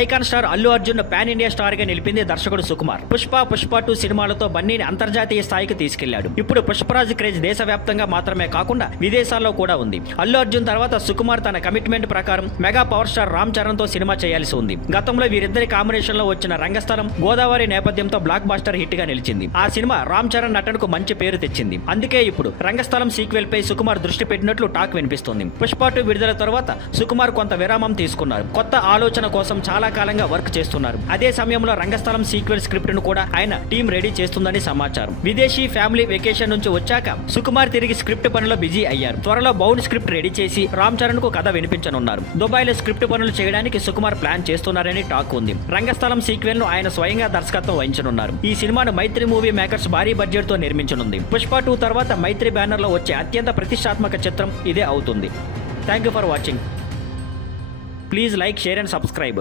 Icon star Allu Arjun pan India star గా నిలిపింది దర్శకుడు సుకుమార్. పుష్ప 2 సినిమాలతో బన్నీని అంతర్జాతీయ స్థాయికి తీసుకెళ్లాడు. ఇప్పుడు పుష్పరాజ్ క్రేజ్ దేశవ్యాప్తంగా మాత్రమే కాకుండా విదేశాల్లో కూడా ఉంది. అల్లు అర్జున్ తర్వాత సుకుమార్ తన కమిట్మెంట్ ప్రకారం mega power star Ram Charan తో సినిమా చేయాల్సి ఉంది. గతంలో వీరిద్దరి కాంబినేషన్ లో వచ్చిన రంగస్థలం గోదావరి నేపథ్యంతో బ్లాక్ బాస్టర్ హిట్ గా నిలిచింది. ఆ సినిమా రామ్ చరణ్ నటనకు మంచి పేరు తెచ్చింది. అందుకే ఇప్పుడు రంగస్థలం సీక్వెల్ పై సుకుమార్ దృష్టి పెట్టినట్లు టాక్ వినిపిస్తుంది. పుష్ప 2 విడుదల తర్వాత సుకుమార్ కొంత విరామం తీసుకున్నారు. కొత్త ఆలోచన కోసం చాలా కాలంగా వర్క్ చేస్తున్నారు. అదే సమయంలో రంగస్థలం సీక్వెల్ స్క్రిప్ట్ ను కూడా ఆయన టీం రెడీ చేస్తుందని సమాచారం. విదేశీ ఫ్యామిలీ వెకేషన్ నుంచి వచ్చాక సుకుమార్ తిరిగి స్క్రిప్ట్ పనిలో బిజీ అయ్యారు. త్వరలో బౌండ్ స్క్రిప్ట్ రెడీ చేసి రామ్ చరణ్ కు కథ వినిపించనున్నారు. దుబాయ్ లో స్క్రిప్ట్ పనులు చేయడానికి సుకుమార్ ప్లాన్ చేస్తున్నారని టాక్ ఉంది. రంగస్థలం సీక్వెల్ ను ఆయన స్వయంగా దర్శకత్వం వహించనున్నారు. ఈ సినిమాను మైత్రి మూవీ మేకర్స్ భారీ బడ్జెట్ తో నిర్మించనుంది. పుష్ప 2 తర్వాత మైత్రి బ్యానర్ లో వచ్చే అత్యంత ప్రతిష్టాత్మక చిత్రం ఇదే అవుతుంది. Thank you for watching. Please like, share and subscribe.